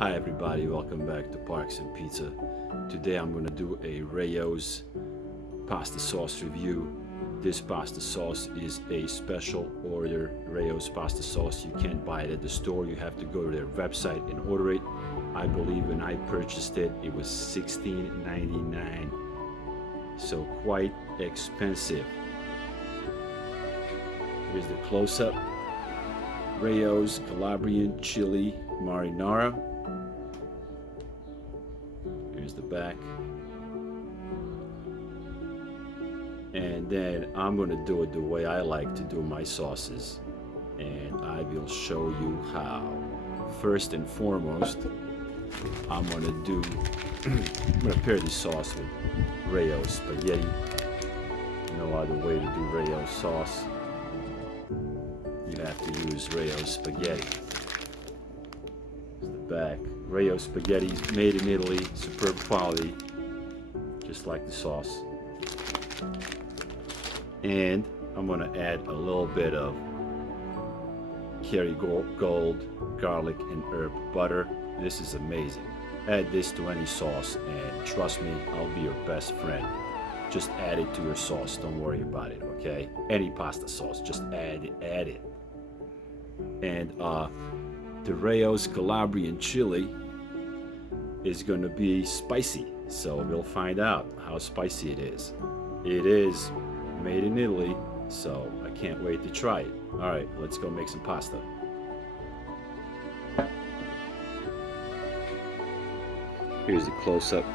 Hi everybody, welcome back to Parks and Pizza. Today I'm gonna do a Rayo's pasta sauce review. This pasta sauce is a special order Rayo's pasta sauce. You can't buy it at the store, you have to go to their website and order it. I believe when I purchased it, it was $16.99, so quite expensive. Here's the close-up. Rayo's Calabrian Chili Marinara. Here's the back. And then I'm gonna do it the way I like to do my sauces. And I will show you how. First and foremost, I'm gonna pair this sauce with Rayo spaghetti. No other way to do Rayo sauce. You have to use Rayo spaghetti. Here's the back. Rayo spaghetti made in Italy, superb quality, just like the sauce. And I'm gonna add a little bit of Kerrygold garlic and herb butter. This is amazing. Add this to any sauce and trust me, I'll be your best friend. Just add it to your sauce, don't worry about it, okay? Any pasta sauce, just add it. And the Rayo's Calabrian chili is gonna be spicy, so we'll find out how spicy it is. It is made in Italy, so I can't wait to try it. All right, let's go make some pasta. Here's the close-up.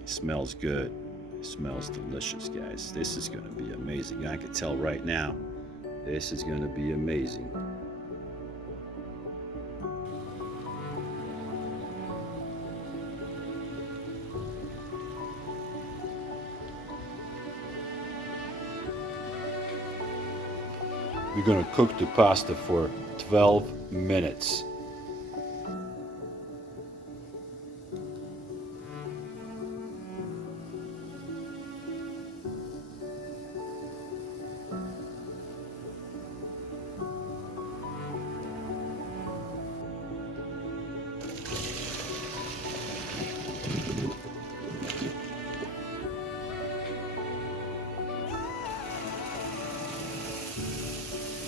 It smells good. It smells delicious, guys. This is gonna be amazing. I can tell right now, this is gonna be amazing. We're gonna cook the pasta for 12 minutes.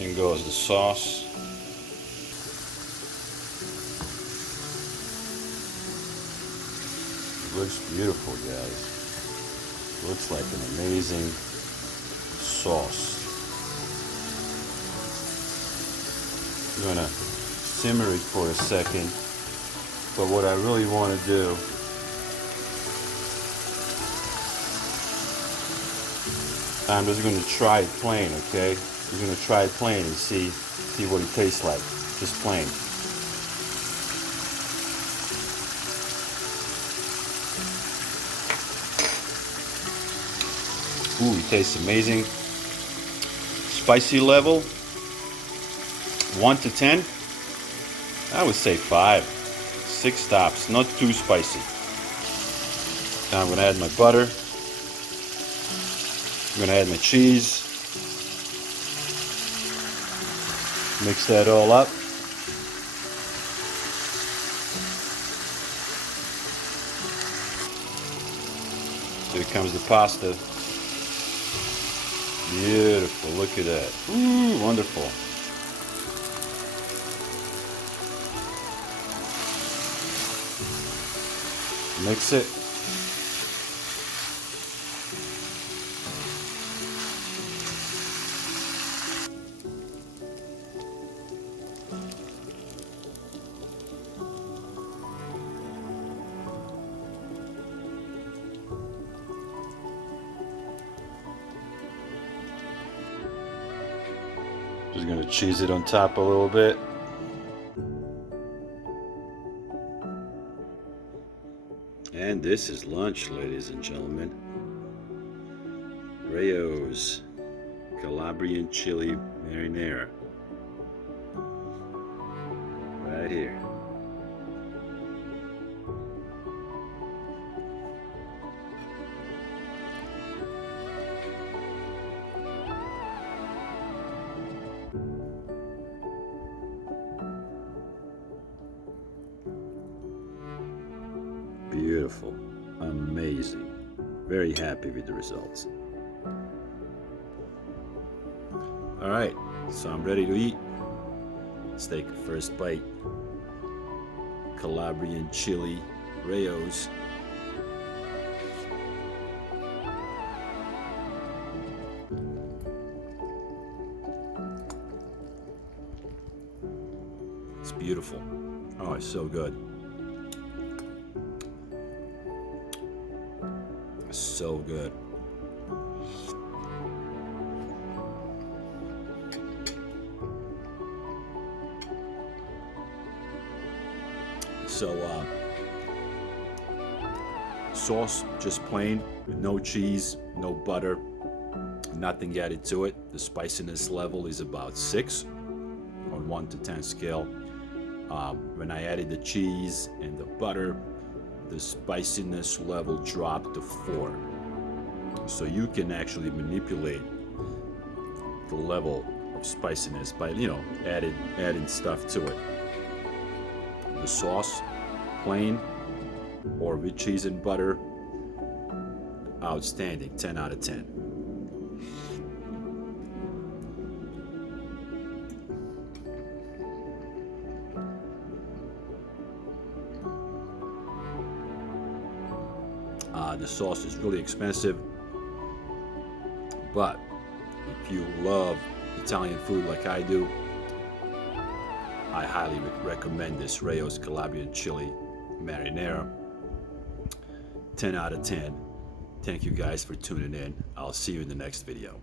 In goes the sauce. It looks beautiful, guys. It looks like an amazing sauce. I'm gonna simmer it for a second, but what I really want to do I'm just gonna try it plain, okay? We're gonna try it plain and see what it tastes like. Just plain. Ooh, it tastes amazing. Spicy level, 1 to 10. I would say 5. 6 tops, not too spicy. Now I'm gonna add my butter. I'm gonna add my cheese. Mix that all up. Here comes the pasta. Beautiful, look at that. Ooh, wonderful. Mix it. Just gonna cheese it on top a little bit. And this is lunch, ladies and gentlemen. Rayo's Calabrian Chili Marinara. Right here. Beautiful. Amazing. Very happy with the results. All right, so I'm ready to eat. Let's take a first bite. Calabrian chili Rao's. It's beautiful. Oh, it's so good. So good. So, sauce just plain with no cheese, no butter, nothing added to it. The spiciness level is about 6 on 1 to 10 scale. When I added the cheese and the butter, the spiciness level dropped to 4. So you can actually manipulate the level of spiciness by, adding stuff to it. The sauce, plain or with cheese and butter, outstanding, 10 out of 10. The sauce is really expensive, but if you love Italian food like I do, I highly recommend this Rao's Calabrian Chili Marinara. 10 out of 10. Thank you guys for tuning in. I'll see you in the next video.